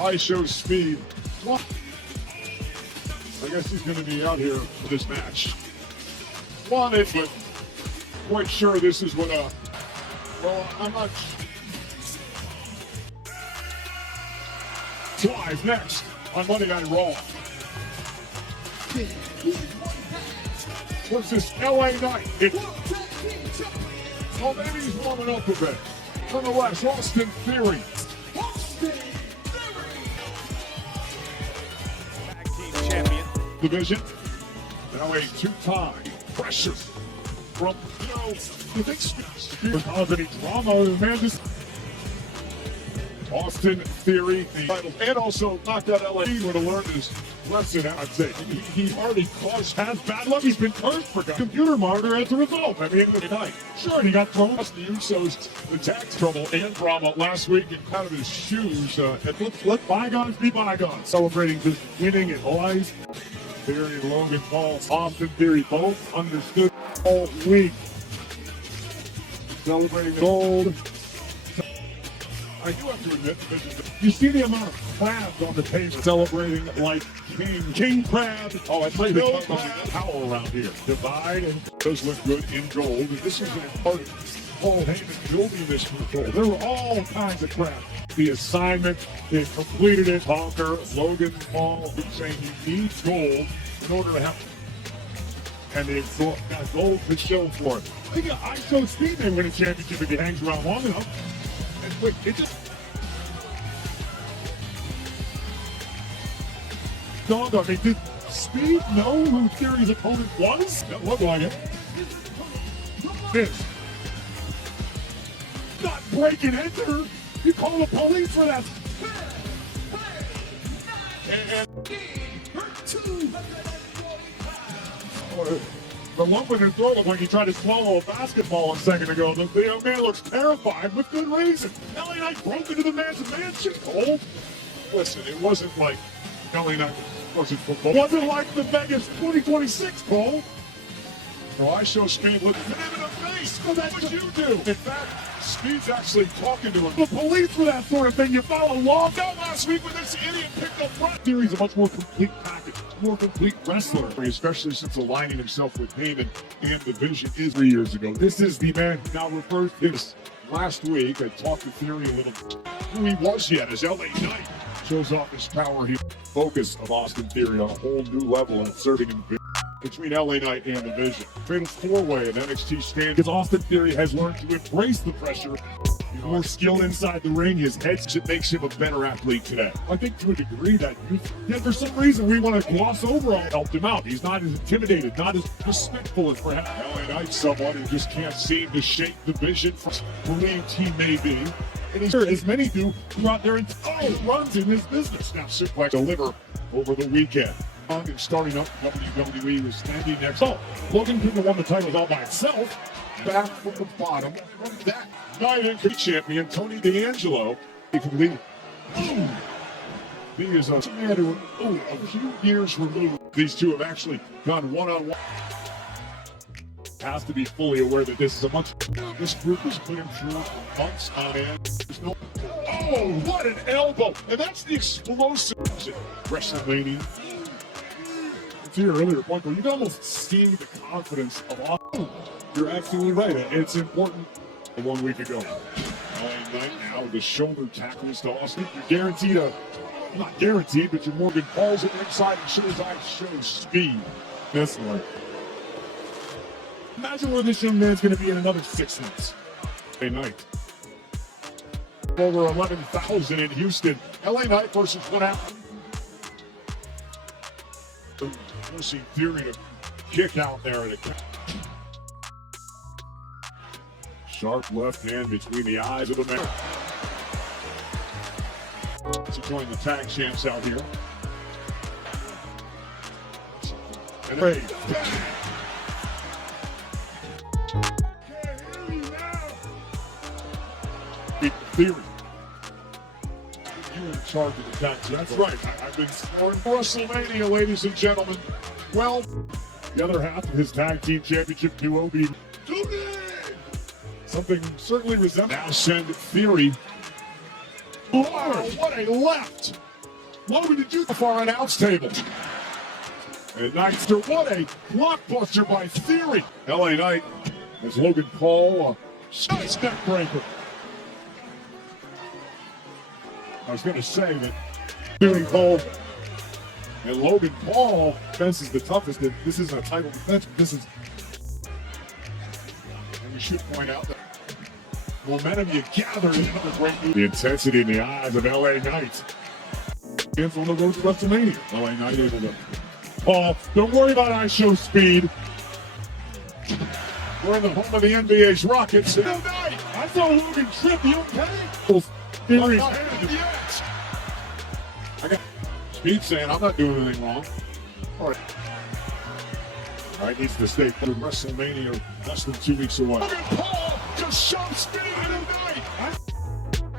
I show speed. What? I guess he's going to be out here for this match. Wanted, but quite sure this is what well, I'm not. Live next on Monday Night Raw. What's this LA Knight? Oh, maybe he's warming up a bit. Nonetheless, Austin Theory. Tag team champion. Division. Now a two-time pressure from, you think Spears cause any drama? Man, this Austin Theory, the title, and also knocked out LA. He would have learned his lesson, I'd say. He already has bad luck. He's been cursed for computer monitor as a result. I mean, good night. Sure, he got thrown. The Usos attacked trouble and drama last week and out of his shoes. And let bygones be bygones. Celebrating this winning in life. Theory and Logan Paul, Austin Theory both understood all week. Celebrating gold. I do have to admit, you see the amount of crabs on the table celebrating like King Crab. Oh, I played the towel around here. Divide and does look good in gold. This is a part of Paul Heyman building this for gold. There were all kinds of crap. The assignment, they completed it. Conquer, Logan Paul, who's saying you need gold in order to have. And they've got gold to show for it. I think ISO Speed may win a championship if he hangs around long enough. And quick, it just dawned on me. Did Speed know who Theory's opponent was? That looked like it. This. Not break and enter. You call the police for that. The lump in his throat looked like he tried to swallow a basketball a second ago. The young man looks terrified with good reason. LA Knight broke into the man's mansion, Cole. Listen, it wasn't like LA Knight was football. It wasn't like the Vegas 2026, Cole. No, I show Speed with him in the face. Well, that's what you do. In fact, Speed's actually talking to him. The police for that sort of thing. You follow along. Out last week when this idiot picked up front. Theory's a much more complete package, more complete wrestler, especially since aligning himself with Heyman and the Vision is 3 years ago. This is the man who now refers to this. Last week, I talked to Theory a little who he was yet as LA Knight. Shows off his power here. Focus of Austin Theory on a whole new level and serving him between LA Knight and the Vision. Fatal four-way of NXT stand because Austin Theory has learned to embrace the pressure. More skill inside the ring, his head makes him a better athlete today. I think to a degree that yet for some reason we want to gloss over all helped him out. He's not as intimidated, not as respectful as perhaps LA Knight's someone who just can't seem to shake the Vision from believed he may be. And he's as many do throughout their entire runs in this business. Now Suplex deliver over the weekend. And starting up WWE was standing next. Oh, Logan couldn't have won the titles all by himself. Back from the bottom from that night into champion Tony D'Angelo. He can lead. He is a man who, a few years removed. These two have actually gone one-on-one. Has to be fully aware that this is a much. This group is put him through months on end. There's no. Oh, what an elbow! And that's the explosive WrestleMania. To your earlier point, where you can almost see the confidence of Austin. You're absolutely right. It's important. 1 week ago. LA Knight now with the shoulder tackles to Austin. You're guaranteed not guaranteed, but you're Morgan Paul's it inside and shows speed. That's right. Imagine where this young man's going to be in another 6 months. LA Knight. Over 11,000 in Houston. LA Knight versus what happened? Forcing Theory to kick out there at a sharp left hand between the eyes of the man. To join the tag champs out here. And Ray. Theory. You in charge of the tag team. That's right. I've been scoring WrestleMania, ladies and gentlemen. Well, the other half of his tag team championship duo be something certainly resembling. Now send Theory. Oh, what a left! Logan, did you far announce table? And Knightster, what a blockbuster by Theory. LA Knight as Logan Paul, nice neck breaker. I was going to say that Theory Cole and Logan Paul defense is the toughest. This isn't a title defense. This is, and we should point out that momentum you gathered in another great move. The intensity in the eyes of LA Knight. Against on the road to WrestleMania. LA Knight able to. Paul, don't worry about ISO speed. We're in the home of the NBA's Rockets. No night. I saw Logan trip. You okay? Theory's hand. Yes. I got Speed saying I'm not doing anything wrong. All right, needs to stay for WrestleMania less than 2 weeks away. Logan Paul just shoved Speed in the night.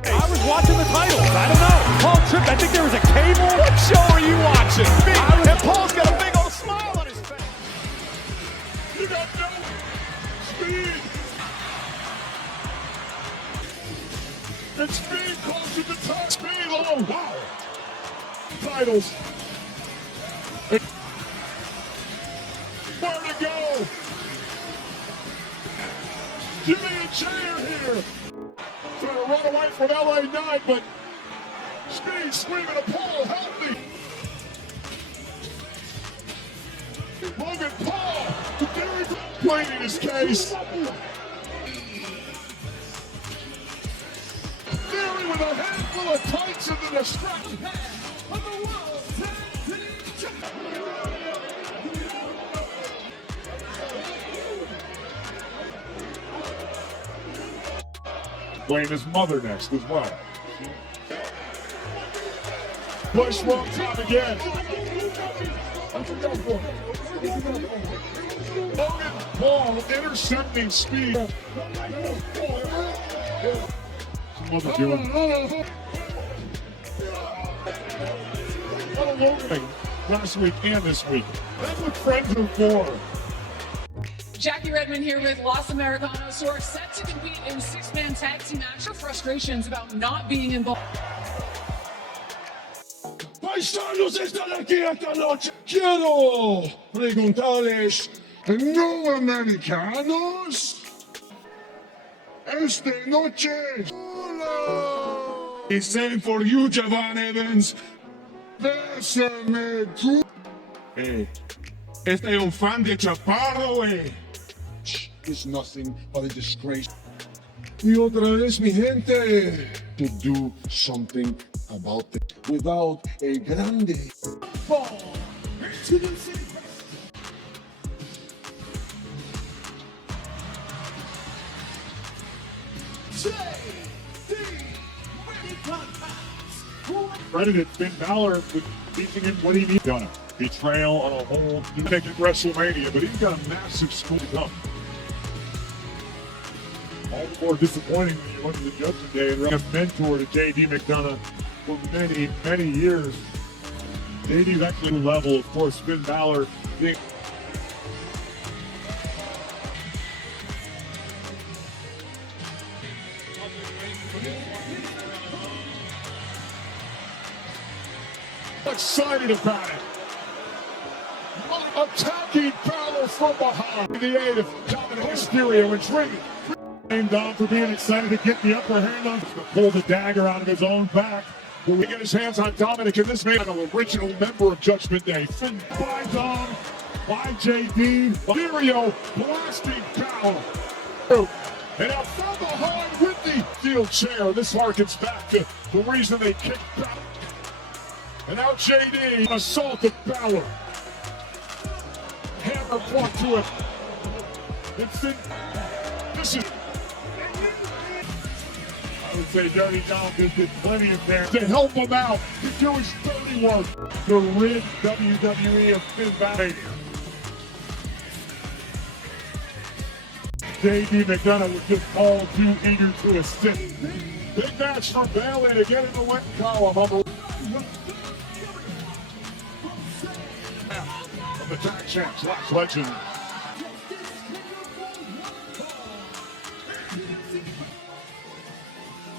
I was watching the titles. I don't know. Paul tripped. I think there was a cable. What show are you watching? And Paul's got a big old smile on his face. You got no Speed. And Speed close to the top. Speed, oh wow. Titles. Where to go? Give me a chair here. Trying to run away from LA Knight, but Speed screaming to Paul, help me. Logan Paul, very pleading his case. Theory with a handful of tights in the distraction. Playing his mother next as well. Push wrong time again. Logan Paul intercepting Speed. What's mother doing? Logan last week and this week. That's what friends are for. Jackie Redmond here with Los Americanos, who are set to compete in a six-man tag team match. Her frustrations about not being involved. Paisanos están aquí esta noche. Quiero preguntarles, ¿no americanos? Esta noche. Hola. It's same for you, Javon Evans. Bésame tú. Este es un fan de Chaparro, It's nothing but a disgrace. Y otra vez, mi gente, to do something about it without a grande fall to the city. Credited Finn Balor with teaching him what he needs. Done a betrayal on a whole new thing at WrestleMania, but he's got a massive school to come. All the more disappointing when you went to the Judgment Day and a mentor to JD McDonough for many, many years. JD's actually level, of course, Finn Balor being excited about it. Attacking Balor from behind. The aid of Dominic Mysterio and Trigger. Named on for being excited to get the upper hand on, to pull the dagger out of his own back. Will he get his hands on Dominic, and this man, an original member of Judgment Day. Finn by Dom, by JD, Mysterio blasting Balor. And now from behind with the steel chair. This harkens back to the reason they kicked Balor. And now JD, assault of Balor. Hammer point to him. And Finn, this is, I would say Dirty Dom did plenty of there to help him out, to do his dirty work, to rid WWE of Finn Balor. JD McDonough was just all too eager to assist. Big match for Bayley to get in the win column of the tag champs, last legend.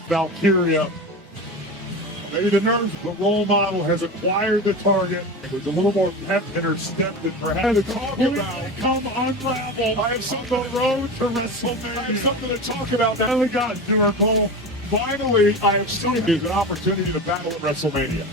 Valkyria Maybe the nerves. The role model has acquired the target with a little more pep in her step than perhaps to talk about. Come unravel. I have something on the road to WrestleMania. I have something to talk about. Finally got to her goal. Finally, I have seen it as an opportunity to battle at WrestleMania.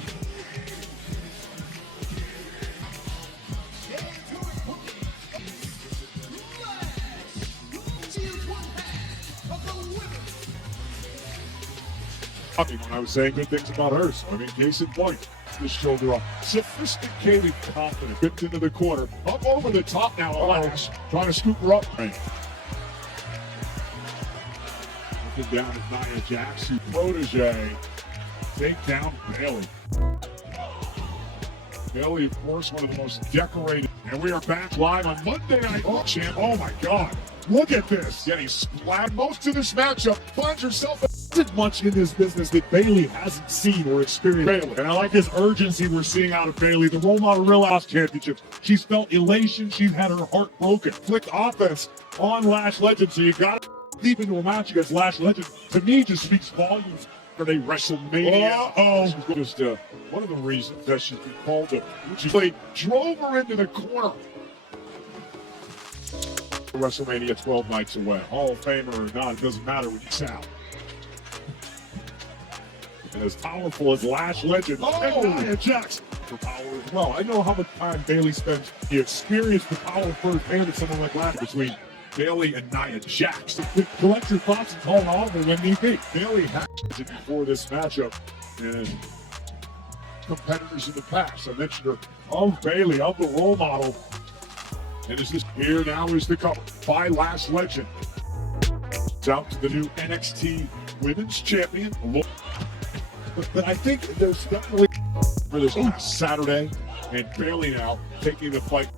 When I was saying good things about her, so I mean, case in point, the shoulder up, sophisticated, confident, whipped into the corner, up over the top now, Lash, trying to scoop her up. Looking down at Nia Jax, who protege, take down Bayley. Bayley, of course, one of the most decorated, and we are back live on Monday Night Raw. Champ, oh my God, look at this, getting splattered. Most of this matchup finds herself much in this business that Bayley hasn't seen or experienced. Bayley. And I like this urgency we're seeing out of Bayley. The role model real lost championship. She's felt elation. She's had her heart broken. Flicked offense on Lash Legend. So you got to deep into a match against Lash Legend. To me, just speaks volumes for a WrestleMania. Just one of the reasons that she's been called to. She drove her into the corner. WrestleMania 12 nights away. Hall of Famer or not, it doesn't matter when you sound. And as powerful as Lash Legend, and Nia Jax for power as well. I know how much time Bayley spends. He experienced the power firsthand of someone like Lash between Bayley and Nia Jax. Collect your thoughts and call an audible when need be. Bayley had it before this matchup, and competitors in the past. I mentioned her of Bayley, of the role model. And is this here now is the cover by Lash Legend. It's out to the new NXT Women's Champion. But I think there's definitely for this last Saturday, and Bayley now taking the fight.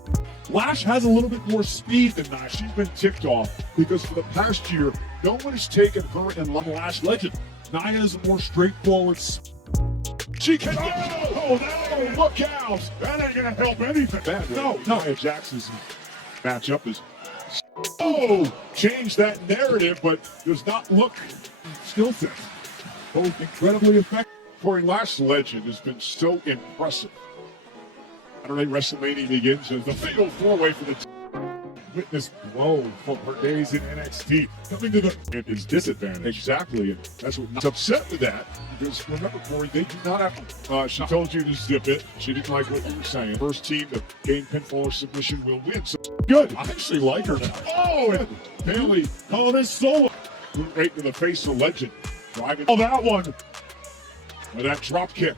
Lash has a little bit more speed than Nia. She's been ticked off because for the past year, no one has taken her and Lash Legend. Nia is a more straightforward. She can no, look out! That ain't gonna help anything. No, Nia Jax's matchup is change that narrative, but does not look skill set. Both incredibly effective. Corey Lash Legend has been so impressive. Saturday WrestleMania begins as the fatal four-way for the witness blow from her days in NXT coming to the his disadvantage. Exactly, and that's what I'm upset with that because remember, Corey, they do not have. She told you to zip it. She didn't like what you were saying. First team to gain pinfall or submission will win. So good. I actually like her now. Oh, and Bayley, this solo right to the face of Legend. Driving that one with that drop kick,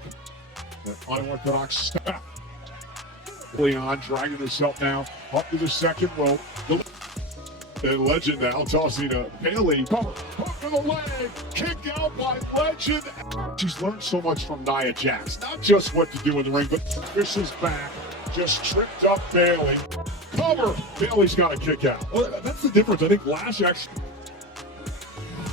that unorthodox step. Leon dragging herself now up to the second rope. And Legend now tossing to Bayley. Hook to the leg, kick out by Legend. She's learned so much from Nia Jax, not just what to do in the ring, but Fisher's back just tripped up Bayley. Cover. Bayley's got a kick out. Well, that's the difference. I think Lash actually.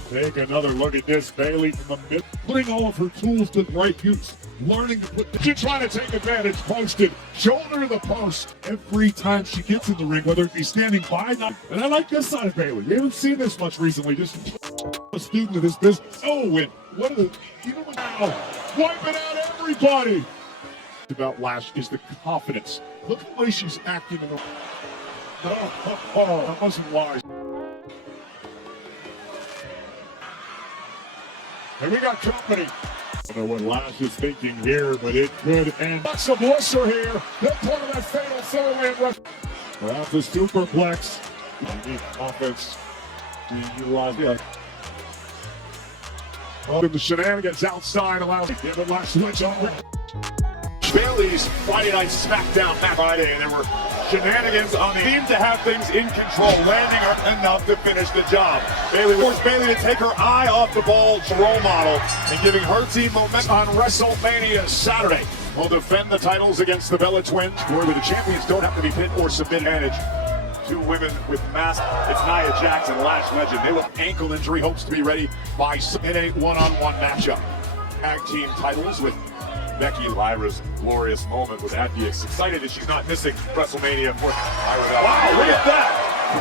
Take another look at this. Bayley from the mid, putting all of her tools to the right use. Learning to put. She's trying to take advantage. Posted. Shoulder to the post every time she gets in the ring, whether it be standing by. Not. And I like this side of Bayley. We haven't seen this much recently. Just a student of this business. Oh, and what are the. Even now, wiping out everybody. About Lash is the confidence. Look at the way she's acting in the. That wasn't wise. And we got company. I don't know what Lash is thinking here, but it could end. Lots of bliss are here. They're part of that fatal four-way rush. That's the superplex. Unique offense. The shenanigans outside allows to give it Lash switch over. Bayley's Friday Night SmackDown Friday, and there were shenanigans on the team to have things in control, landing her enough to finish the job. Bayley forced Bayley to take her eye off the ball, role model, and giving her team momentum on WrestleMania Saturday. Will defend the titles against the Bella Twins, where the champions don't have to be pinned or submit advantage. Two women with masks. It's Nia Jax and Lash Legend. They with ankle injury, hopes to be ready by in a one-on-one matchup. Tag team titles with Becky Lyra's glorious moment was at the excited that she's not missing WrestleMania for wow, look at that!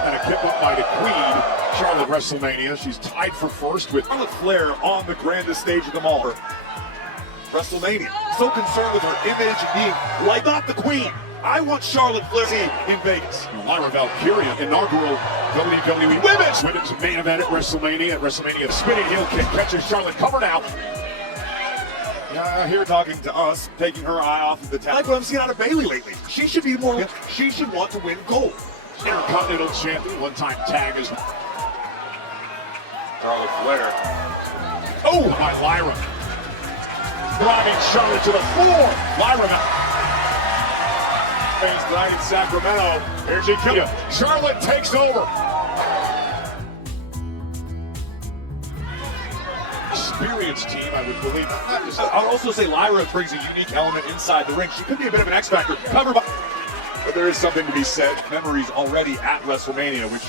And a kick up by the Queen, Charlotte WrestleMania. She's tied for first with Charlotte Flair on the grandest stage of them all. WrestleMania. So concerned with her image and being like not the queen. I want Charlotte Flair in Vegas. Lyra Valkyria, inaugural WWE Women's main event at WrestleMania. The spinning heel kick catches Charlotte, cover now. Here talking to us, taking her eye off of the tag. Like what I'm seeing out of Bayley lately. She should be more. She should want to win gold. Intercontinental champion, one-time tag is Charlotte Flair. oh by Lyra. Driving Charlotte to the floor. Lyra Tonight in Sacramento. Here she comes. Charlotte takes over. Experienced team, I would believe. I would also say Lyra brings a unique element inside the ring. She could be a bit of an X Factor. Covered by. But there is something to be said. Memories already at WrestleMania, which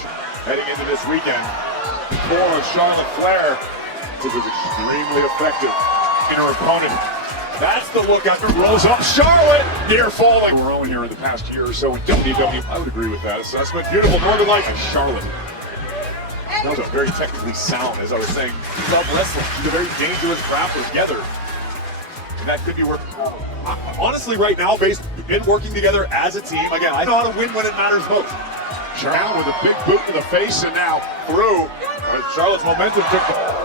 heading into this weekend. The core of Charlotte Flair was extremely effective in her opponent. That's the look after Rolls up Charlotte, near falling. We're on here in the past year or so in WWE. I would agree with that assessment. Beautiful Northern Lights. And Charlotte. That was a very technically sound, as I was saying. Self-wrestling. She's a very dangerous grappler together. And that could be working. Honestly, right now, based in working together as a team, again, I know how to win when it matters most. Charlotte with a big boot to the face and now Through. Charlotte's momentum took the.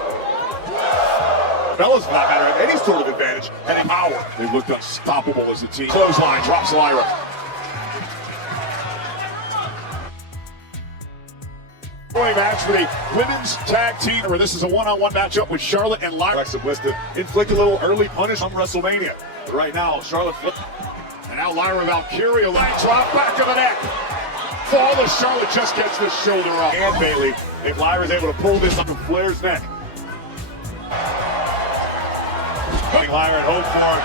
Bella's not matter any sort of advantage and in power. they looked unstoppable as a team. Clothesline drops Lyra. Match for the women's tag team. This is a one-on-one matchup with Charlotte and Lyra. Alexa Bliss to inflict a little early punish on WrestleMania. But right now, Charlotte. And now Lyra Valkyria, line drop, back of the neck. Fall as Charlotte just gets the shoulder up. And Bayley, if Lyra's able to pull this up to Flair's neck. Lyra at home for it.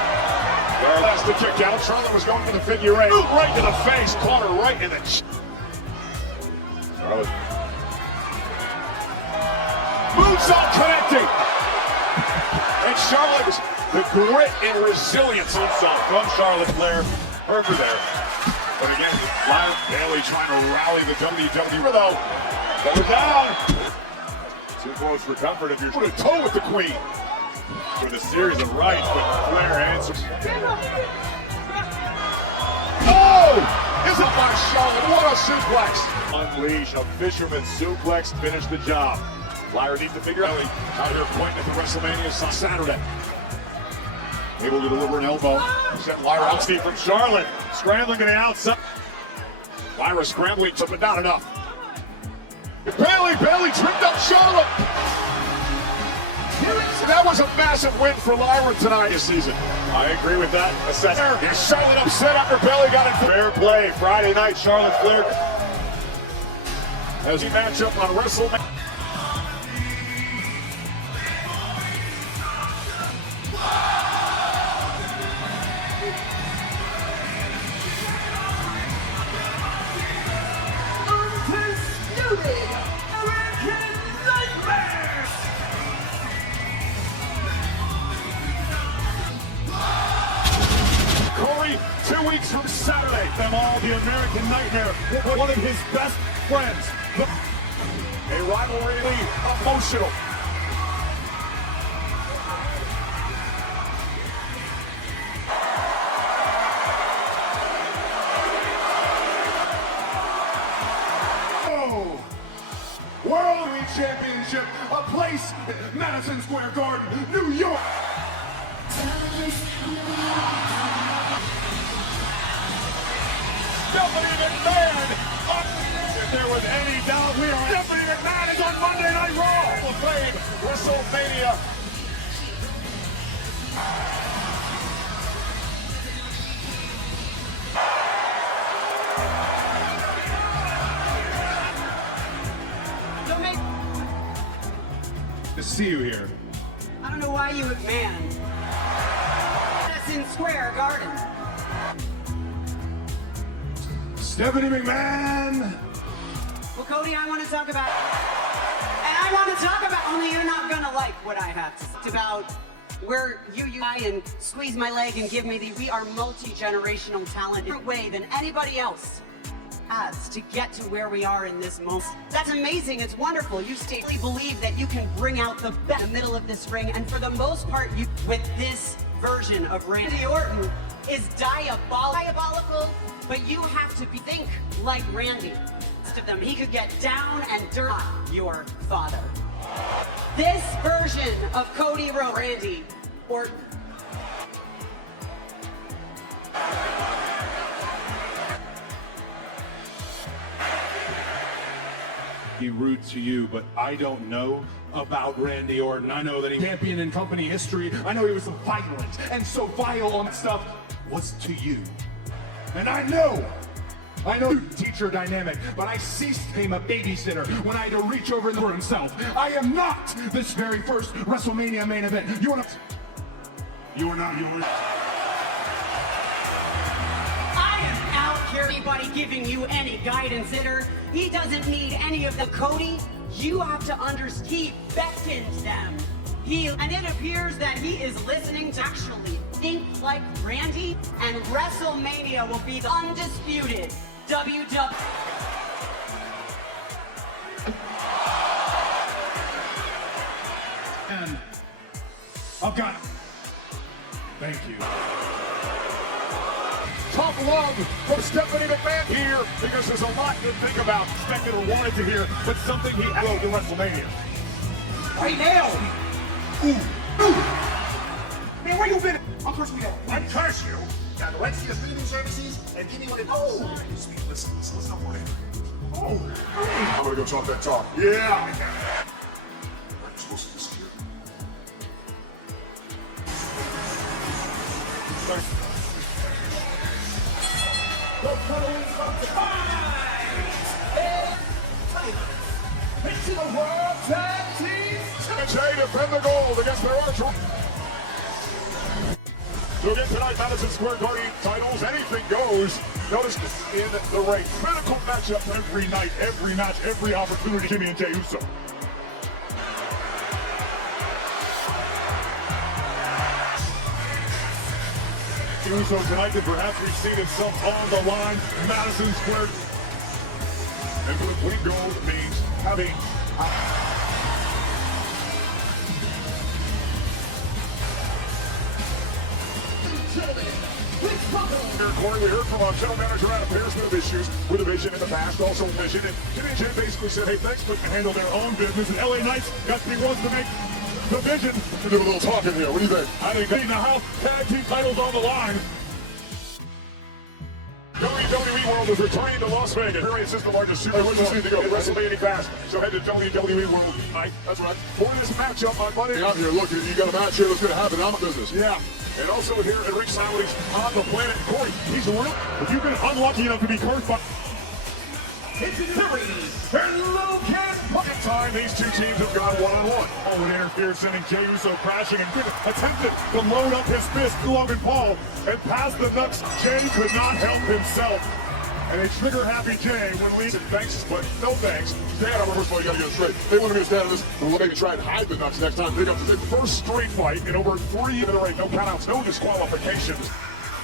That's the kick out. Charlotte was going for the figure eight. Right to the face, caught her right in the. Charlotte. Moonsault connecting. And Charlotte, the grit and resilience. Moonsault from Charlotte Flair. Heard her there. But again, Lyra Bayley trying to rally the WWE though. Going down. Too close for comfort if you're Put a toe with the queen. with a series of rights, but Flair answers. Oh! Isn't by Charlotte? What a suplex! Unleash a fisherman suplex to finish the job. Lyra needs to figure out Out here pointing at the WrestleMania on Saturday. Able to deliver an elbow. Sent Lyra out. Steve from Charlotte, scrambling to the outside. Lyra scrambling, took it, not enough. Bayley tripped up Charlotte. That was a massive win for Lyra tonight this season. I agree with that assessment. Here's Charlotte upset after Bayley got it. Fair play. Friday night, Charlotte Flair. As he match up on WrestleMania. Corey, 2 weeks from Saturday, them all the American Nightmare, one of his best friends. A rivalry emotional. World Championship, a place in Madison Square Garden, New York. Stephanie McMahon. If there was any doubt, we are. Stephanie McMahon is on Monday Night Raw. Hall of Fame, WrestleMania. To see you here. I don't know why you McMahon. Madison Square Garden. Stephanie McMahon. Well, Cody, I want to talk about, and I want to talk about, only you're not gonna like what I have to say. It's about where you and squeeze my leg and give me we are multi-generational talent in a way than anybody else has to get to where we are in this moment. That's amazing, it's wonderful. You believe that you can bring out the best in the middle of this ring, and for the most part, with this version of Randy Orton is diabolical, but you have to think like Randy. Most of them, he could get down and dirty. Your father. This version of Cody Rhodes, Randy Orton. Be rude to you, but I don't know about Randy Orton. I know that he's champion in company history. I know he was so violent and so vile on stuff. What's to you? And I know teacher dynamic, but I ceased being a babysitter when I had to reach over for himself. I am not this very first WrestleMania main event. You are not yours. Anybody giving you any guidance hitter. He doesn't need any of the Cody. You have to understand. He beckons them. And it appears that he is listening to actually think like Randy. And WrestleMania will be the undisputed WWE. And I've got. Thank you. Tough love from Stephanie McMahon here because there's a lot to think about, expected or wanted to hear, but something he wrote in WrestleMania. Right now! Ooh! Man, where you been? I'll curse you. I curse you? Now, let's see the streaming services and give me what it is. Listen up for it. Oh! I'm gonna go talk that talk. Yeah! I'm supposed to disappear. The following from the Into the World Tag Team. Jay defend the gold against their arch. So again tonight, Madison Square Garden titles, anything goes. Notice this in the ring. Critical matchup every night, every match, every opportunity. Jimmy and Jey Uso. Uso tonight that perhaps we've seen himself on the line. Madison Square. And for the clean gold means having Corey, we heard from our general manager Adam Pearce with issues with the Vision in the past, also Vision, and Jimmy and Jey basically said, hey, thanks, but handle their own business, and LA Knights got to be ones to make the Vision. We'll do a little talking here. What do you think? I think they now tag team titles on the line. WWE World is returning to Las Vegas. This is the largest super show to go. WrestleMania Pass. So head to WWE World tonight. That's right. For this matchup on Monday. I'm here. Look, you got a match here that's going to happen. I'm a business. Yeah. And also here at Rick Sowley's on the planet. Corey, he's the real. If you've been unlucky enough to be cursed by. It's Series and Logan. Time these two teams have gone one-on-one. Oh, it interferes, sending Jey Uso crashing and attempted to load up his fist to Logan Paul and pass the nuts. Jey could not help himself. And a trigger-happy Jey when leaving thanks, but no thanks. Stand up. First of all, you got to get it straight. They want me to stand on this, and we'll maybe try and hide the nuts next time. They got the first street fight in over 3 in a ring. No countouts, no disqualifications.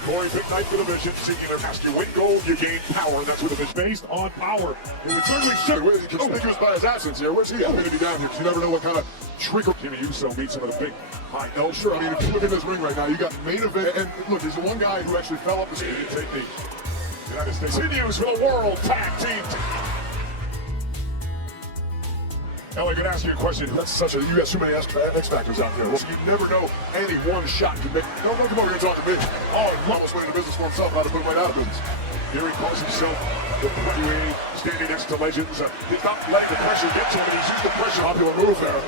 Corey, big night for the Vision. Seeking their past. You win gold, you gain power. That's what the Vision based on power. It would certainly should. Conspicuous by his absence here. Where's he at? Going to be down here because you never know what kind of trick or Jimmy Uso meets some of the big high. No, sure. I mean, if you look at this ring right now, you got main event. And look, he's the one guy who actually fell up the street to take the United States. Continues for the World Tag Team. Now I can ask you a question. That's such a, you got so many X factors out there. Well, you never know any one shot could make. Don't come over here and talk to me. Oh, he almost went into business for himself. How to put him right out of business. Here he calls himself the WWE, standing next to legends. He's not letting the pressure get to him, and he's used the pressure. Popular move there.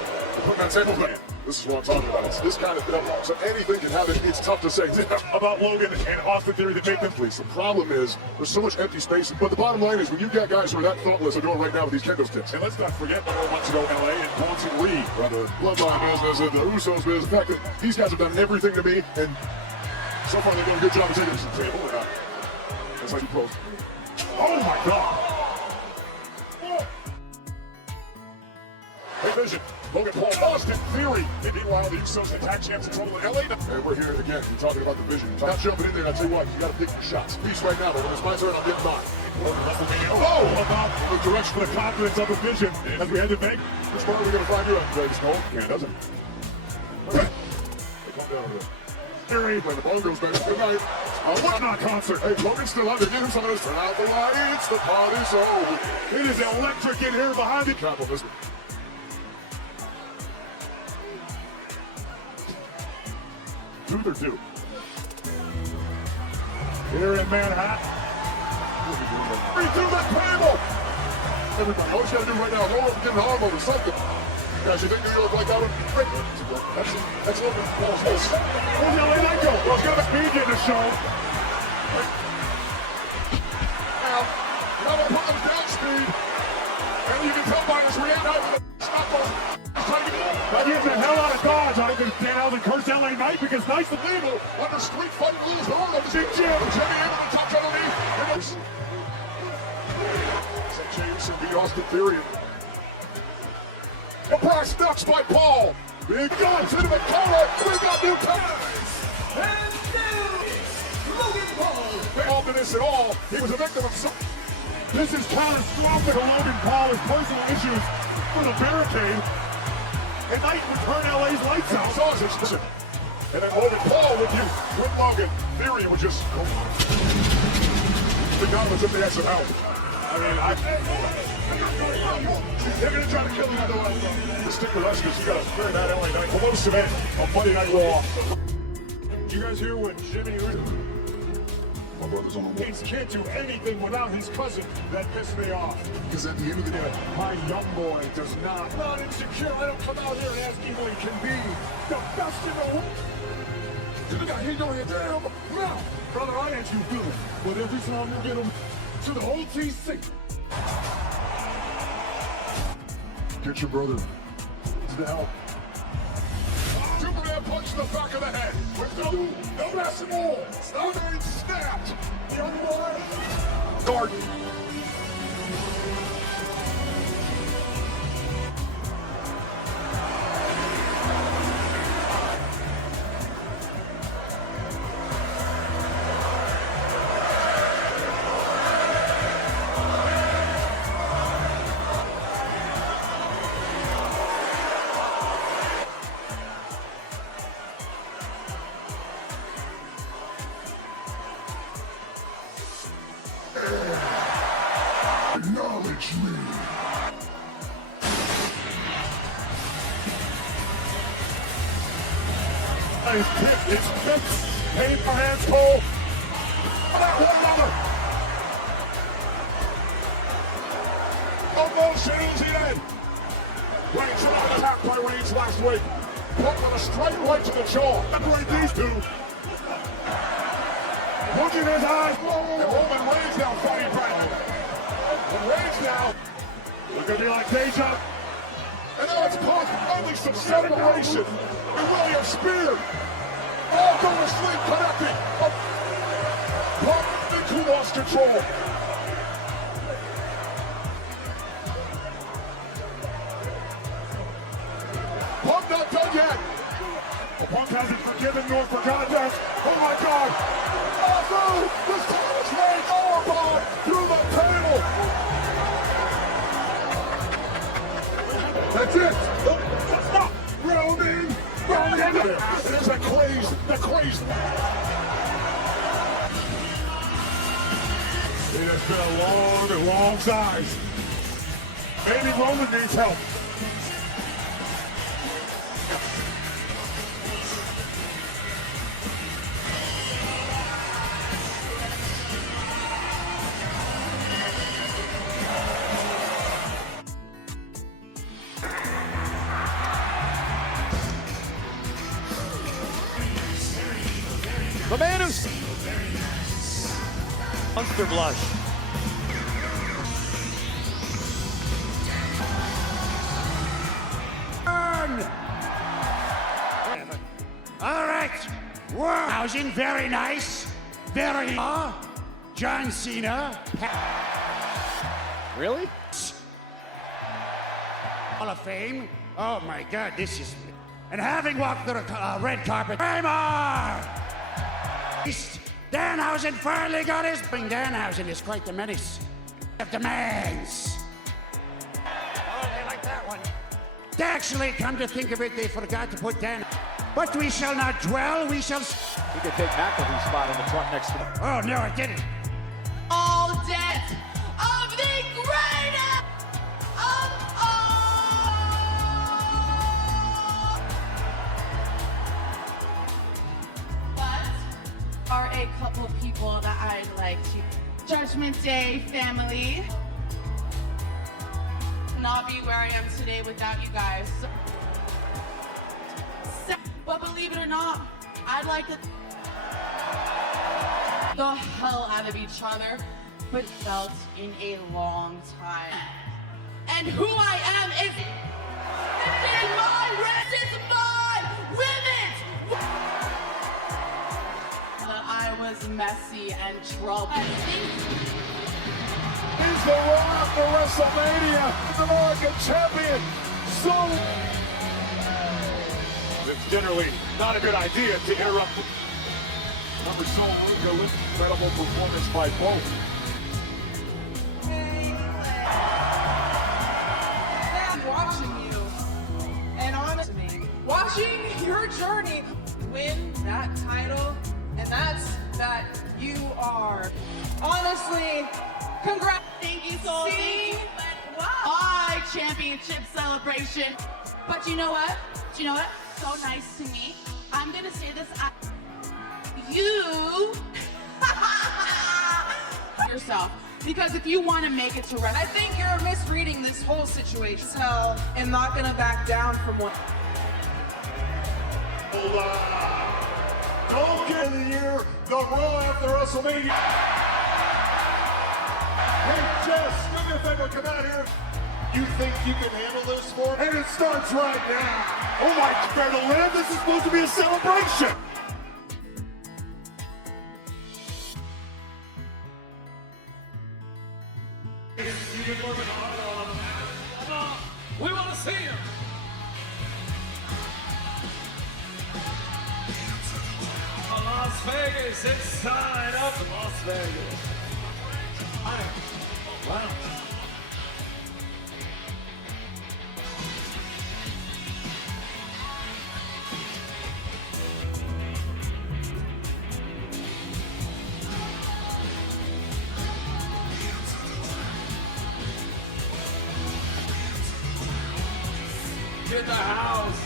Put that table down. This is what I'm talking about. It's this kind of stuff. So anything can happen. It's tough to say about Logan and Austin Theory that make them please. The problem is there's so much empty space. But the bottom line is when you got guys who are that thoughtless are doing right now with these kendo sticks. And let's not forget what months ago LA and Quantum Reed, brother, bloodline business, the Usos business. The fact that these guys have done everything to me, and so far they're doing a good job of taking us to the table. And, that's like you post. Oh my God! Hey, Vision. Logan Paul, Austin Theory. And meanwhile, the Usos, the tag champs in trouble in LA. And we're here again. We're talking about the Vision. Not jumping in there. I tell you what, you got to pick your shots. Peace right now, but when it's my turn, I'm getting mine. Oh, about the direction for the confidence of the Vision as we head to Vegas. This part we're going to find you out, Vegas. No, yeah, it doesn't. Okay. Hey, calm down over there. Theory, when the ball goes back, good night. What not concert? Hey, Logan's still under. Get him some of this. Turn out the lights. The party's over. It is electric in here behind it. Cap on this one. Truth or do? Here in Manhattan. Right through the table. Everybody, all you gotta do right now is roll up, get an arm over something. Guys, you think New York like that one? That's a little bit. Where's the LA Knight go? Well, it's got a speed in the show. Now we're putting down speed. And you can tell by this reaction with the stop ball. That gives the hell out of Dodge. I think Dan Alvin cursed LA Knight because Knight's illegal under street fighting rules. Hold on, Big Jim. Jimmy able to touch underneath. James and beat Austin Theory. The press ducks by Paul. Big guns into the corner. We got new times. And Logan Paul. Involved in this at all. He was a victim of some. This is catastrophic. Logan Paul has personal issues for the barricade. And Knight would turn LA's lights out. And then Logan Paul with Logan. Theory would just go. The Donovans if they had some help. I mean, they're going to try to kill him otherwise. To stick with us because you got a very bad LA Knight. Close to it on Monday Night Raw. Did you guys hear what Jimmy Uso? My brother's on the wall. He can't do anything without his cousin. That pissed me off. Because at the end of the day, my young boy does not. I'm not insecure. I don't come out here and ask him what he can be. The best in the world. You got hit on your damn mouth. Brother, I ain't you good. But every time you get him to the OTC. Get your brother to the help. Superman punched the back of the head. With no messing more. Starman snapped. The other one. Garden. Acknowledge me. It's fixed. Paper hands pull. Almost easy then. Reigns attacked by Reigns last week. Put with a straight right to the jaw. Separate these two. Look in his eyes. And Roman Reigns now fighting Brandon. And Reigns now. It's going to be like deja. And now it's caused only some separation. And William Spear. All go to sleep connected. Punk who lost control. Punk not done yet. Well, Punk hasn't forgiven nor forgotten us. Oh my God. Oh no! This time it's Reigns overboard through the table. That's it. Stop. Roman. There's the craze. It has been a long time. Maybe Roman needs help. The man who's Monster Blush. All right. Housing, very nice. Very John Cena. Really? Hall of Fame. Oh my God, this is. And having walked the red carpet, Kramer! Danhausen finally got his. Danhausen is quite the menace of demands. Oh, they like that one. They actually, come to think of it, they forgot to put Dan. But we shall not dwell, we shall... He could take McAfee's spot in the truck next to him. Oh, no, I didn't. All death of the greatest of all. But are a couple of people that I'd like to. Judgment Day family. Not be where I am today without you guys. But believe it or not, I'd like to the hell out of each other, but felt in a long time. And who I am is in my race, is my women's. That I was messy and trouble. He's the Raw for WrestleMania, the American champion. So it's generally not a good idea to interrupt. Number Sol Ruca with incredible performance by both. I'm watching you, and honestly, watching your journey win that title, and that's that you are. Honestly, congrats. Thank you, Sol. Thank you. Wow. Championship celebration. But you know what? So nice to me. I'm gonna say this. You yourself, because if you want to make it to wrestling, I think you're misreading this whole situation. So, and not gonna back down from what. Don't get of the year, the Raw after WrestleMania. Hey, Jess, do me a favor, come out here. You think you can handle this for me? And it starts right now. Oh my, fair to live, this is supposed to be a celebration. We want to see him. Las Vegas, inside of Las Vegas. Wow. Get the house.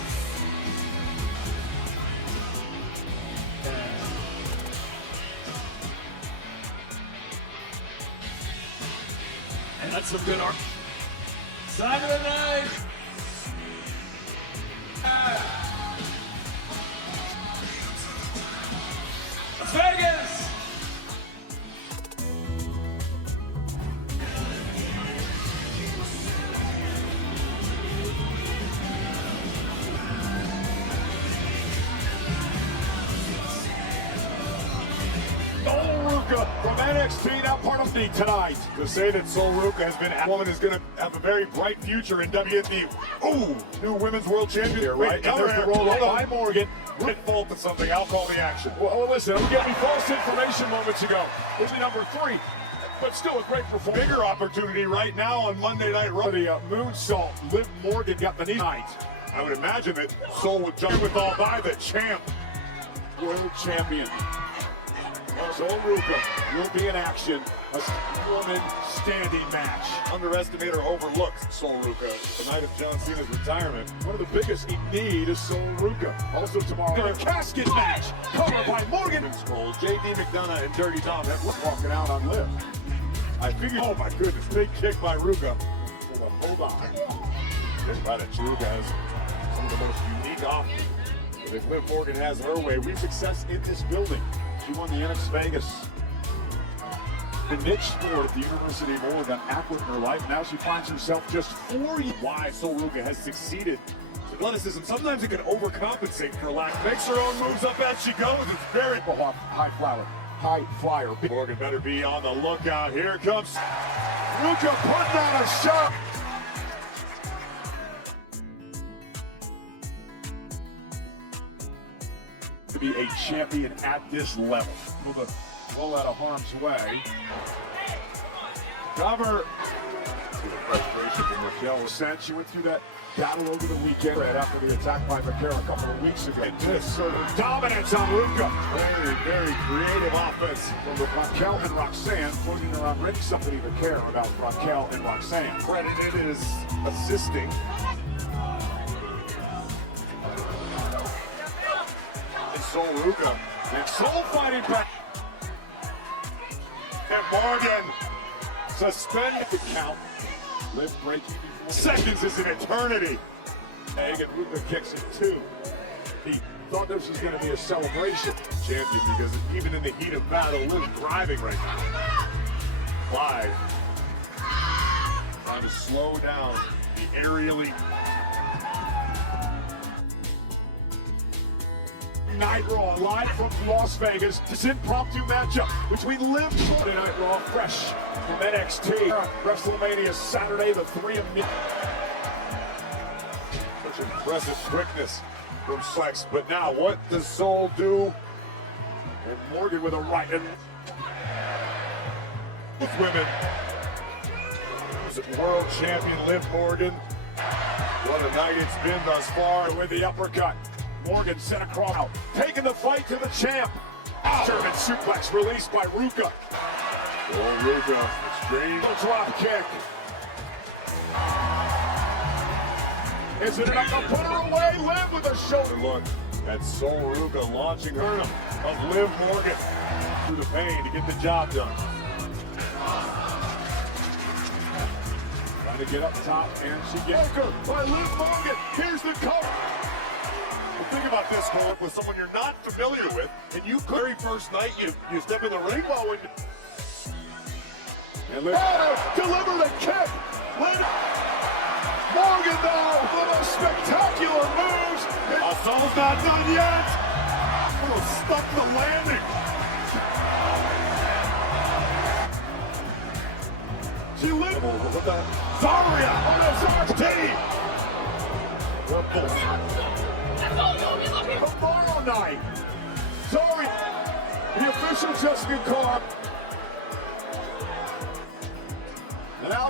And that's some good art. Sign of the night. Las Vegas. From NXT, now part of the tonight. To say that Sol Ruca has been a woman is going to have a very bright future in WWE. Ooh, new women's world champion here, right? And there's the roll by Morgan. Rick fault to something. I'll call the action. Well, listen, I'm getting me false information moments ago. This is number 3, but still a great performance. Bigger opportunity right now on Monday Night Raw. The moonsault. Liv Morgan got the knee night. I would imagine that Sol would jump with all by the champ, world champion. Sol Ruca will be in action. A woman standing match. Underestimate or overlook Sol Ruca. The night of John Cena's retirement. One of the biggest in need is Sol Ruca. Also tomorrow, a casket match covered by Morgan. JD McDonough and Dirty Dom walking out on Liv. I figured, oh my goodness, big kick by Ruca. Hold on. Right at Ruca has some of the most unique offense. If Liv Morgan has her way, we have success in this building. She won the NXT Vegas. The niche sport at the University of Oregon, awkward in her life. Now she finds herself just 4 years. Why Sol Ruca has succeeded. Athleticism, sometimes it can overcompensate for lack. Makes her own moves up as she goes. It's very high flyer. Morgan better be on the lookout. Here comes Ruca putting on a shot. To be a champion at this level. Able to roll out of harm's way. Cover. Frustration from Raquel was sent. She went through that battle over the weekend right after the attack by McCarron a couple of weeks ago. And this sort of dominance on Ruka. Very, very creative offense from Raquel and Roxanne, putting her on Rick. Somebody to care about Raquel and Roxanne. Credited as assisting. And Sol Ruka. And Sol fighting back. And Morgan suspended the count. Lip breaking. Seconds is an eternity. And Ruka kicks it too. He thought this was going to be a celebration. Champion, because even in the heat of battle, Liv driving right now. Clyde trying to slow down the aerially. Night Raw live from Las Vegas. This impromptu matchup between Liv and Night Raw fresh from NXT. WrestleMania Saturday, the 3 of midnight. Such impressive quickness from Flex. But now what does Sol do? And Morgan with a right and with women. World champion Liv Morgan. What a night it's been thus far with the uppercut. Morgan sent across out, taking the fight to the champ. German suplex released by Ruka. Oh, Ruka, extreme drop kick. Is it enough to put her away? Liv with a shoulder look. That's Sol Ruka launching her of Liv Morgan through the pain to get the job done. Trying to get up top, and she gets by Liv Morgan. Here's the cover. Think about this, Cole, with someone you're not familiar with, and you could, very first night, you step in the ring, and Liv deliver the kick. Morgan, though, with a spectacular moves. Sol's not done yet. Stuck the landing. She lit. What the? Zarya on the RT. Tomorrow night. Sorry. The official Jessica Carr. Now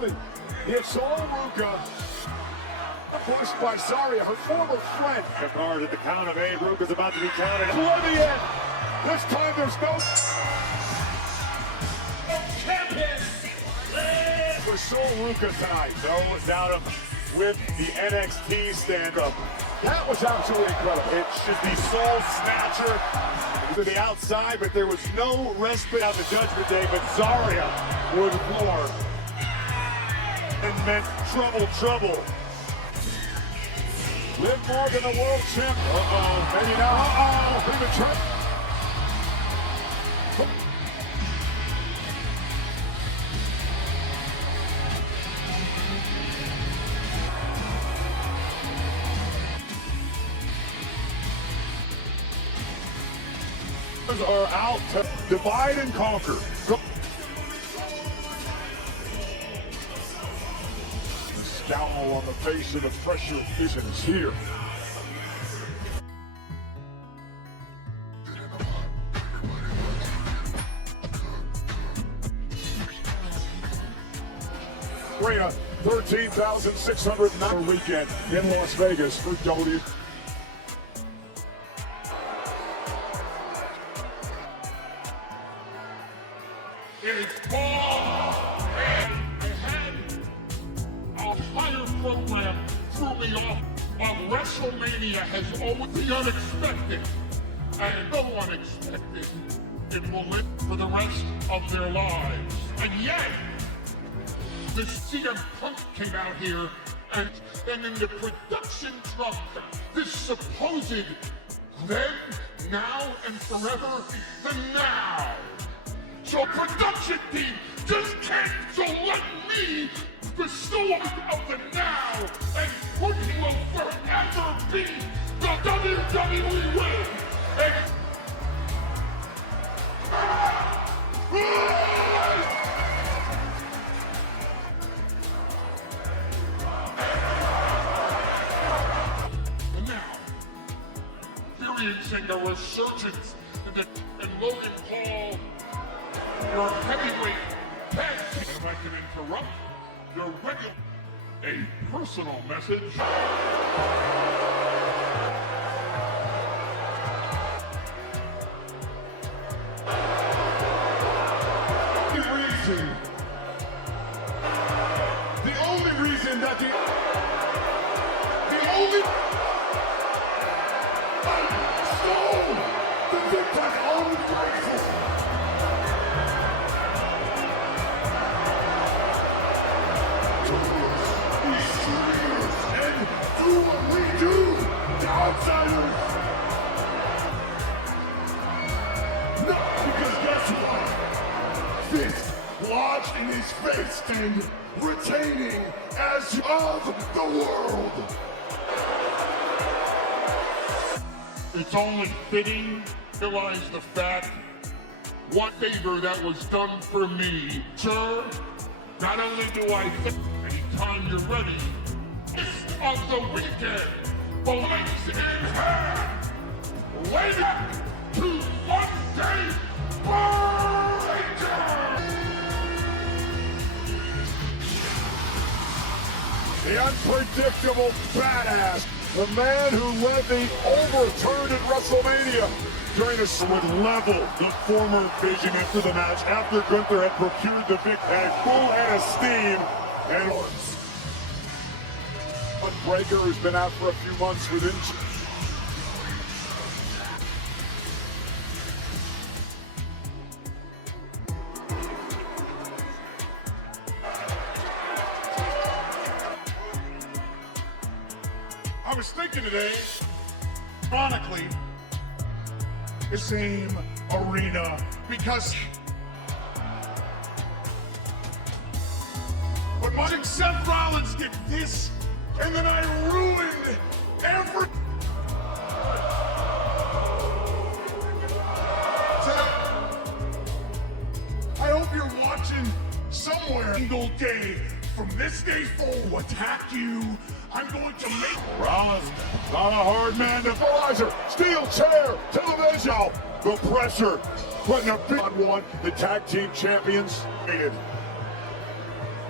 it's Sol Ruka. Pushed by Zarya, her former friend. Card at the count of 8. Ruka's about to be counted. Oblivion. This time there's no. For Sol Ruka tonight. No doubt with the NXT stand-up. That was absolutely incredible. It should be Sol Snatcher to the outside, but there was no respite on the Judgment Day, but Zarya would floor and meant trouble. Liv Morgan, the world champ. Maybe now. Premature. Are out to divide and conquer. The scowl on the face of the pressure is here. Arena, 13,600 weekend in Las Vegas for W. It's ball, and I had a higher program threw me off. WrestleMania has always been unexpected, and no one expected it will live for the rest of their lives. And yet, the CM Punk came out here, and in the production truck, this supposed then, now, and forever, the now. So production team just can't let me the steward of the now, and Punk will forever be the WWE winner. And now, experiencing a resurgence in Logan Paul, your heavyweight tag team, if I can interrupt, your regular a personal message. The only reason that the only stole the victor's ungrateful. These streamers and do what we do to outsiders. No, because guess what? Fist lodged in his face and retaining as of the world. It's only fitting to realize the fact what favor that was done for me. Sir, not only do I think anytime you're ready, list of the weekend belongs in hand. Ready to one day later. The unpredictable badass, the man who led the overturn at WrestleMania. Join us would level the former vision after the match, after Gunther had procured the victory at full head of steam. And Breaker, who's been out for a few months with injury. I was thinking today, ironically, the same arena, because but Seth Rollins did this, and then I ruined every. I hope you're watching somewhere. Single day from this day forward, attack you. I'm going to make Rollins, not a hard man to equalizer. Steel chair, television. The pressure, putting a big one. The tag team champions needed.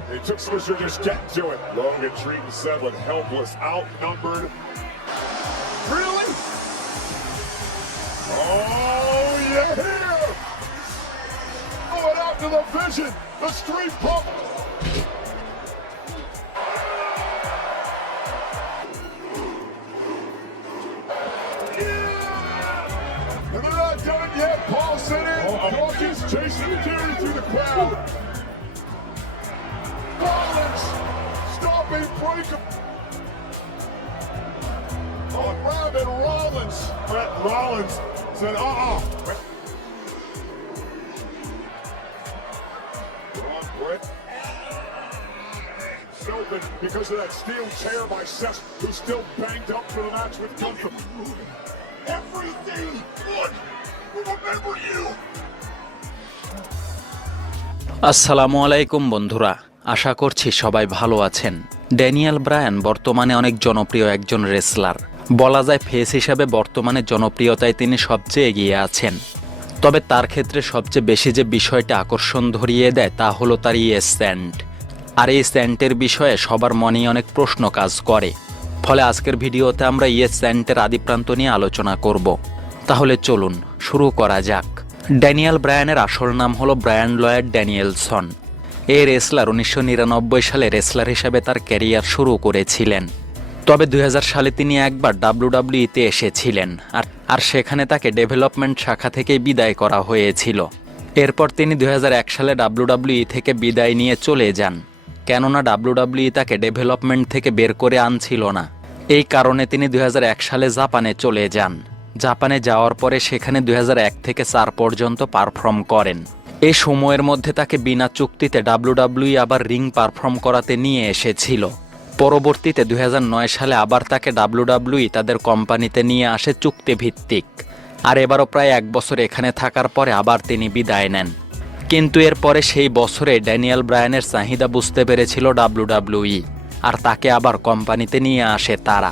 They took Swisher just getting to it. Logan treating Sedlin helpless, outnumbered. Really? Oh yeah! Going out to the vision, the street pump. And they're not done yet. Paul sent in. Dawkins chasing Theory through the crowd. Rollins stopping Breaker. On Robin Rollins. Brett Rollins said, Brett. Open because of that steel chair by Seth, who's still banged up for the match with Gunther. everything good. We'll remember you. আসসালামু আলাইকুম বন্ধুরা, আশা করছি সবাই ভালো আছেন। Daniel Bryan বর্তমানে অনেক জনপ্রিয় একজন রেসলার। বলা যায় ফেস হিসাবে বর্তমানে জনপ্রিয়তায় তিনি সবচেয়ে এগিয়ে আছেন। তবে তার ক্ষেত্রে সবচেয়ে বেশি যে বিষয়টা আকর্ষণ ধরিয়ে দেয় তা হলো তার স্যান্ট। আর এই স্যান্টের বিষয়ে সবার মনেই অনেক প্রশ্ন কাজ করে। ফলে আজকের ভিডিওতে আমরা স্যান্টের আদিপ্রান্ত নিয়ে আলোচনা করব। তাহলে চলুন শুরু করা যাক। ড্যানিয়েল ব্রায়ানের আসল নাম হলো ব্রায়ান লয়েড ড্যানিয়েলসন। এই রেসলার 1999 সালে রেসলার হিসেবে তার ক্যারিয়ার শুরু করেছিলেন। তবে 2000 সালে তিনি একবার ডাব্লিউডাব্লিউইতে এসেছিলেন, আর সেখানে তাকে ডেভেলপমেন্ট শাখা থেকেই বিদায় করা হয়েছিল। এরপর তিনি 2001 সালে ডাব্লিউডাব্লিউই থেকে বিদায় নিয়ে চলে যান, কেননা ডাব্লিউডাব্লিউই তাকে ডেভেলপমেন্ট থেকে বের করে আনছিল না। এই কারণে তিনি 2001 সালে জাপানে চলে যান। জাপানে যাওয়ার পরে সেখানে 2001 থেকে 4 পর্যন্ত পারফর্ম করেন। এই সময়ের মধ্যে তাকে বিনা চুক্তিতে ডাব্লিউডাব্লিউই আবার রিং পারফর্ম করাতে নিয়ে এসেছিল। পরবর্তীতে 2009 সালে আবার তাকে ডাব্লিউডাব্লিউই তাদের কোম্পানিতে নিয়ে আসে চুক্তিভিত্তিক। আর এবারও প্রায় 1 বছর এখানে থাকার পরে আবার তিনি বিদায় নেন। কিন্তু এরপরে সেই বছরে ড্যানিয়েল ব্রায়ানের চাহিদা বুঝতে পেরেছিল ডাব্লিউডাব্লিউই, আর তাকে আবার কোম্পানিতে নিয়ে আসে তারা।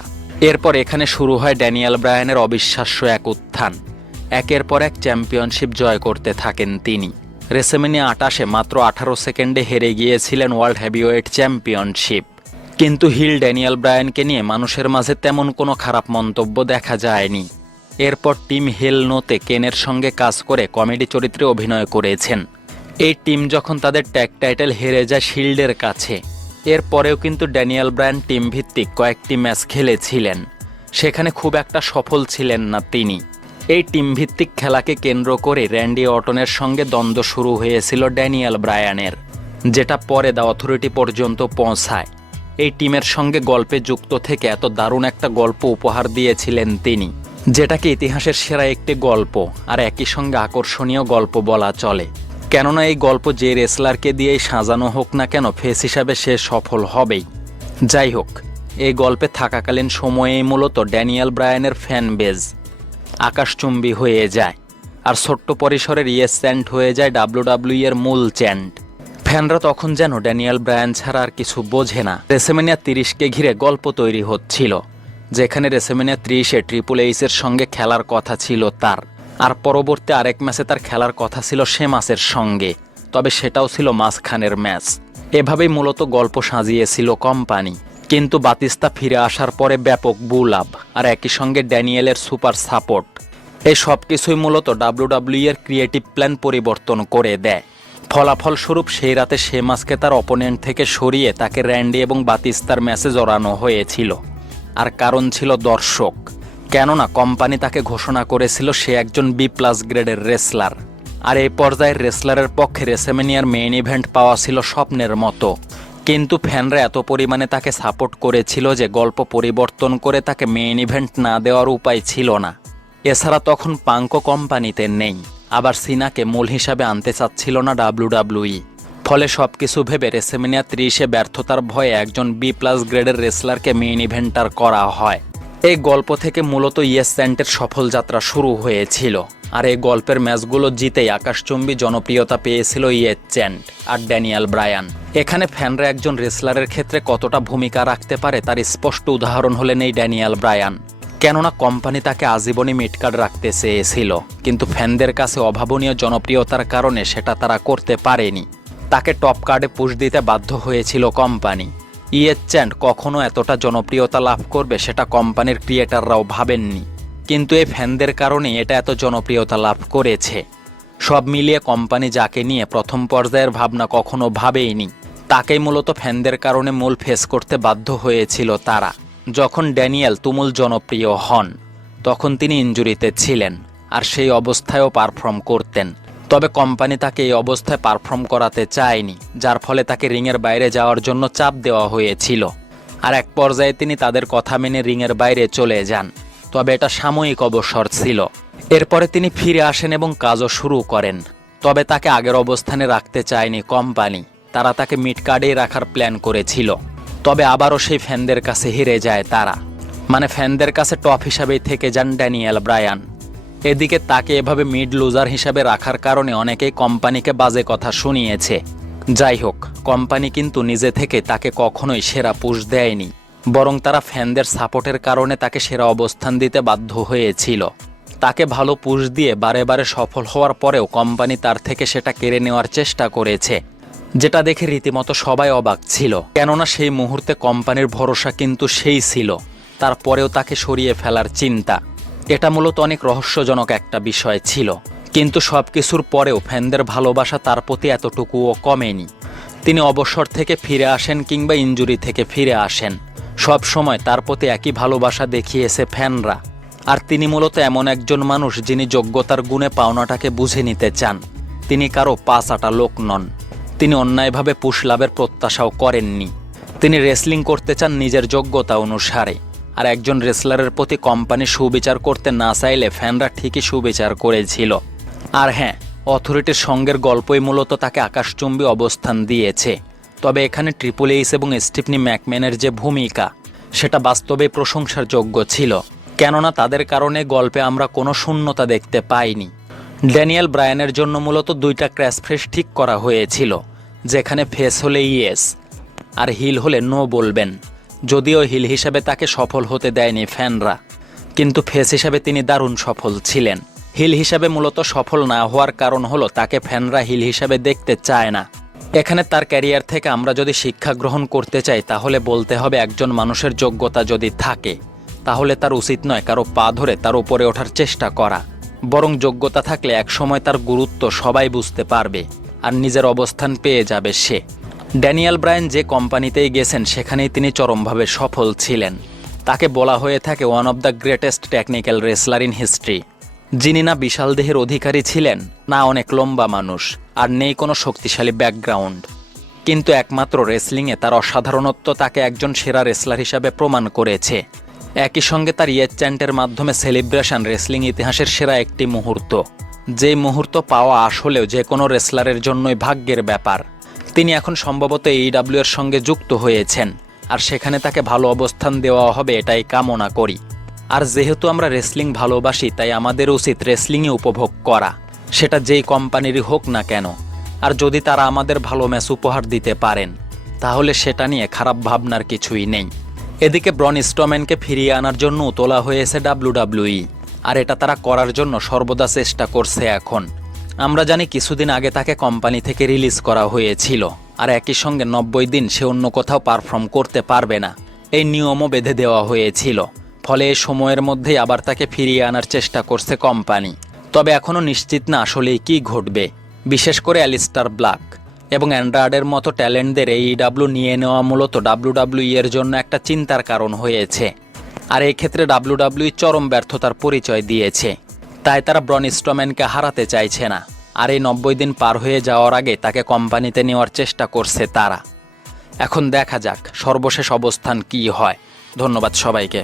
এরপর এখানে শুরু হয় ড্যানিয়েল ব্রায়ানের অবিশ্বাস্য এক উত্থান। একের পর এক চ্যাম্পিয়নশিপ জয় করতে থাকেন তিনি। রেসলম্যানিয়া 28-এ মাত্র 18 সেকেন্ডে হেরে গিয়েছিলেন ওয়ার্ল্ড হেভিওয়েট চ্যাম্পিয়নশিপ। কিন্তু হিল ড্যানিয়েল ব্রায়ানকে নিয়ে মানুষের মাঝে তেমন কোনো খারাপ মন্তব্য দেখা যায়নি। এরপর টিম হেল নোতে কেনের সঙ্গে কাজ করে কমেডি চরিত্রে অভিনয় করেছেন। এই টিম যখন তাদের ট্যাগ টাইটেল হেরে যায় শিল্ডের কাছে, এরপরেও কিন্তু ড্যানিয়েল ব্রায়ান টিম ভিত্তিক কয়েকটি ম্যাচ খেলেছিলেন, সেখানে খুব একটা সফল ছিলেন না তিনি। এই টিম ভিত্তিক খেলাকে কেন্দ্র করে র্যান্ডি অর্টনের সঙ্গে দ্বন্দ্ব শুরু হয়েছিল ড্যানিয়েল ব্রায়ানের, যেটা পরে দ্য অথরিটি পর্যন্ত পৌঁছায়। এই টিমের সঙ্গে গল্পে যুক্ত থেকে এত দারুণ একটা গল্প উপহার দিয়েছিলেন তিনি, যেটাকে ইতিহাসের সেরা একটি গল্প আর একই সঙ্গে আকর্ষণীয় গল্প বলা চলে। কেননা এই গল্প যে রেসলারকে দিয়েই সাজানো হোক না কেন, ফেস হিসাবে সে সফল হবেই। যাই হোক, এই গল্পে থাকাকালীন সময়েই মূলত ড্যানিয়েল ব্রায়ানের ফ্যান বেজ আকাশচুম্বী হয়ে যায়, আর ছোট্ট পরিসরের ইয়েস চ্যান্ট হয়ে যায় WWE এর মূল চ্যান্ট। ফ্যানরা তখন যেন ড্যানিয়েল ব্রায়ান ছাড়া আর কিছু বোঝে না। রেসেমেনিয়া 30কে ঘিরে গল্প তৈরি হচ্ছিল, যেখানে রেসেমেনিয়া 30-এ ট্রিপল এইচের সঙ্গে খেলার কথা ছিল তার, আর পরবর্তী আরেক ম্যাচে তার খেলার কথা ছিল শেমাসের সঙ্গে, তবে সেটাও ছিল মাঝখানের ম্যাচ। এভাবেই মূলত গল্প সাজিয়েছিল কোম্পানি। কিন্তু বাতিস্তা ফিরে আসার পরে ব্যাপক বুলাভ আর একই সঙ্গে ড্যানিয়েলের সুপার সাপোর্ট, এই সব কিছুই মূলত WWE এর ক্রিয়েটিভ প্ল্যান পরিবর্তন করে দেয়। ফলাফলস্বরূপ সেই রাতে শেমাসকে তার অপোনেন্ট থেকে সরিয়ে তাকে র্যান্ডি এবং বাতিস্তার ম্যাচে জড়ানো হয়েছিল। আর কারণ ছিল দর্শক, কেননা কোম্পানি তাকে ঘোষণা করেছিল সে একজন B+ গ্রেডের রেসলার, আর এই পর্যায়ের রেসলারের পক্ষে রেসেমেনিয়ার মেইন ইভেন্ট পাওয়া ছিল স্বপ্নের মতো। কিন্তু ফ্যানরা এত পরিমাণে তাকে সাপোর্ট করেছিল যে গল্প পরিবর্তন করে তাকে মেইন ইভেন্ট না দেওয়ার উপায় ছিল না। এছাড়া তখন পাঙ্কো কোম্পানিতে নেই, আবার সিনাকে মূল হিসাবে আনতে চাচ্ছিল না WWE। ফলে সবকিছু ভেবে রেসেমেনিয়া 30-এ ব্যর্থতার ভয়ে একজন B+ গ্রেডের রেসলারকে মেইন ইভেন্টার করা হয়। এই গল্প থেকে মূলত ইয়েস চ্যান্টের সফল যাত্রা শুরু হয়েছিল, আর এই গল্পের ম্যাচগুলো জিতেই আকাশচুম্বী জনপ্রিয়তা পেয়েছিল ইয়েস চ্যান্ট আর ড্যানিয়েল ব্রায়ান। এখানে ফ্যানরা একজন রেসলারের ক্ষেত্রে কতটা ভূমিকা রাখতে পারে তার স্পষ্ট উদাহরণ হলেন এই ড্যানিয়েল ব্রায়ান। কেননা কোম্পানি তাকে আজীবনী মিডকার্ড রাখতে চেয়েছিল, কিন্তু ফ্যানদের কাছে অভাবনীয় জনপ্রিয়তার কারণে সেটা তারা করতে পারেনি। তাকে টপ কার্ডে পুশ দিতে বাধ্য হয়েছিল কোম্পানি। ইয়েস চ্যান্ট কখনো এতটা জনপ্রিয়তা লাভ করবে সেটা কোম্পানির ক্রিয়েটাররাও ভাবেননি, কিন্তু এই ফ্যানদের কারণে এটা এত জনপ্রিয়তা লাভ করেছে। সব মিলিয়ে কোম্পানি যাকে নিয়ে প্রথম পর্যায়ের ভাবনা কখনো ভাবেইনি, তাকেই মূলত ফ্যানদের কারণে মূল ফেস করতে বাধ্য হয়েছিল তারা। যখন ড্যানিয়েল তুমুল জনপ্রিয় হন তখন তিনি ইনজুরিতে ছিলেন, আর সেই অবস্থায়ও পারফর্ম করতেন। তবে কোম্পানি তাকে এই অবস্থায় পারফর্ম করাতে চায়নি, যার ফলে তাকে রিংয়ের বাইরে যাওয়ার জন্য চাপ দেওয়া হয়েছিল। আর এক পর্যায়ে তিনি তাদের কথা মেনে রিংয়ের বাইরে চলে যান, তবে এটা সাময়িক অবসর ছিল। এরপরে তিনি ফিরে আসেন এবং কাজও শুরু করেন, তবে তাকে আগের অবস্থানে রাখতে চায়নি কোম্পানি। তারা তাকে মিড কার্ডেই রাখার প্ল্যান করেছিল, তবে আবারও সেই ফ্যানদের কাছে হেরে যায় তারা, মানে ফ্যানদের কাছে টপ হিসাবেই থেকে যান ড্যানিয়েল ব্রায়ান। এদিকে তাকে এভাবে মিড লুজার হিসাবে রাখার কারণে অনেকেই কোম্পানিকে বাজে কথা শুনিয়েছে। যাই হোক, কোম্পানি কিন্তু নিজে থেকে তাকে কখনোই সেরা পুশ দেয়নি, বরং তারা ফ্যানদের সাপোর্টের কারণে তাকে সেরা অবস্থান দিতে বাধ্য হয়েছিল। তাকে ভালো পুশ দিয়ে বারে বারে সফল হওয়ার পরেও কোম্পানি তার থেকে সেটা কেড়ে নেওয়ার চেষ্টা করেছে, যেটা দেখে রীতিমতো সবাই অবাক ছিল। কেননা সেই মুহূর্তে কোম্পানির ভরসা কিন্তু সেই ছিল, তারপরেও তাকে সরিয়ে ফেলার চিন্তা। এটা মূলত অনেক রহস্যজনক একটা বিষয় ছিল, কিন্তু সব কিছুর পরেও ফ্যানদের ভালোবাসা তার প্রতি এতটুকুও কমেনি। তিনি অবসর থেকে ফিরে আসেন কিংবা ইনজুরি থেকে ফিরে আসেন, সব সময় তার প্রতি একই ভালোবাসা দেখিয়েছে ফ্যানরা। আর তিনি মূলত এমন একজন মানুষ যিনি যোগ্যতার গুণে পাওনাটাকে বুঝে নিতে চান। তিনি কারো পাঁচ আটা লোক নন, তিনি অন্যায়ভাবে পুশ লাভের প্রত্যাশাও করেননি। তিনি রেসলিং করতে চান নিজের যোগ্যতা অনুসারে, আর একজন রেসলারের প্রতি কোম্পানি সুবিচার করতে না চাইলে ফ্যানরা ঠিকই সুবিচার করেছিল। আর হ্যাঁ, অথরিটির সঙ্গের গল্পই মূলত তাকে আকাশচুম্বী অবস্থান দিয়েছে। তবে এখানে ট্রিপল এইচ এবং স্টিফনি ম্যাকম্যানের যে ভূমিকা, সেটা বাস্তবে প্রশংসার যোগ্য ছিল, কেননা তাদের কারণে গল্পে আমরা কোনো শূন্যতা দেখতে পাইনি। ড্যানিয়েল ব্রায়ানের জন্য মূলত দুইটা ক্র্যাশ ফ্রেশ ঠিক করা হয়েছিল, যেখানে ফেস হলে ইয়েস আর হিল হলে নো বলবেন। যদিও হিল হিসাবে তাকে সফল হতে দেয়নি ফ্যানরা, কিন্তু ফেস হিসাবে তিনি দারুণ সফল ছিলেন। হিল হিসাবে মূলত সফল না হওয়ার কারণ হলো তাকে ফ্যানরা হিল হিসাবে দেখতে চায় না। এখানে তার ক্যারিয়ার থেকে আমরা যদি শিক্ষা গ্রহণ করতে চাই তাহলে বলতে হবে একজন মানুষের যোগ্যতা যদি থাকে তাহলে তার উচিত নয় কারো পা ধরে তার উপরে ওঠার চেষ্টা করা, বরং যোগ্যতা থাকলে একসময় তার গুরুত্ব সবাই বুঝতে পারবে আর নিজের অবস্থান পেয়ে যাবে সে। ড্যানিয়েল ব্রায়ান যে কোম্পানিতেই গেছেন সেখানেই তিনি চরমভাবে সফল ছিলেন। তাকে বলা হয়ে থাকে one of the greatest technical wrestler in history, যিনি না বিশাল দেহের অধিকারী ছিলেন, না অনেক লম্বা মানুষ, আর নেই কোনো শক্তিশালী ব্যাকগ্রাউন্ড। কিন্তু একমাত্র রেসলিংয়ে তার অসাধারণত্ব তাকে একজন সেরা রেসলার হিসাবে প্রমাণ করেছে। একই সঙ্গে তার ইয়েস চ্যান্টের মাধ্যমে সেলিব্রেশন রেসলিং ইতিহাসের সেরা একটি মুহূর্ত, যেই মুহূর্ত পাওয়া আসলেও যে কোনো রেসলারের জন্যই ভাগ্যের ব্যাপার। তিনি এখন সম্ভবত AEW এর সঙ্গে যুক্ত হয়েছেন, আর সেখানে তাকে ভালো অবস্থান দেওয়া হবে এটাই কামনা করি। আর যেহেতু আমরা রেসলিং ভালোবাসি তাই আমাদের উচিত রেসলিংয়ে উপভোগ করা, সেটা যেই কোম্পানিরই হোক না কেন। আর যদি তারা আমাদের ভালো ম্যাচ উপহার দিতে পারেন তাহলে সেটা নিয়ে খারাপ ভাবনার কিছুই নেই। এদিকে ব্রন স্ট্রম্যানকে ফিরিয়ে আনার জন্য তোলা হয়েছে WWE, আর এটা তারা করার জন্য সর্বদা চেষ্টা করছে। এখন আমরা জানি কিছুদিন আগে তাকে কোম্পানি থেকে রিলিজ করা হয়েছিল, আর একই সঙ্গে 90 দিন সে অন্য কোথাও পারফর্ম করতে পারবে না, এই নিয়মও বেঁধে দেওয়া হয়েছিল। ফলে এই সময়ের মধ্যেই আবার তাকে ফিরিয়ে আনার চেষ্টা করছে কোম্পানি। তবে এখনও নিশ্চিত না আসলেই কী ঘটবে। বিশেষ করে অ্যালিস্টার ব্ল্যাক এবং অ্যান্ড্রার্ডের মতো ট্যালেন্টদের AEW নিয়ে নেওয়া মূলত WWE এর জন্য একটা চিন্তার কারণ হয়েছে। আর এই ক্ষেত্রে WWE চরম ব্যর্থতার পরিচয় দিয়েছে, তাই তারা ব্রন স্ট্রম্যানকে হারাতে চাইছে না। আর এই 90 দিন পার হয়ে যাওয়ার আগে তাকে কোম্পানিতে নেওয়ার চেষ্টা করছে তারা। এখন দেখা যাক সর্বশেষ অবস্থান কী হয়। ধন্যবাদ সবাইকে।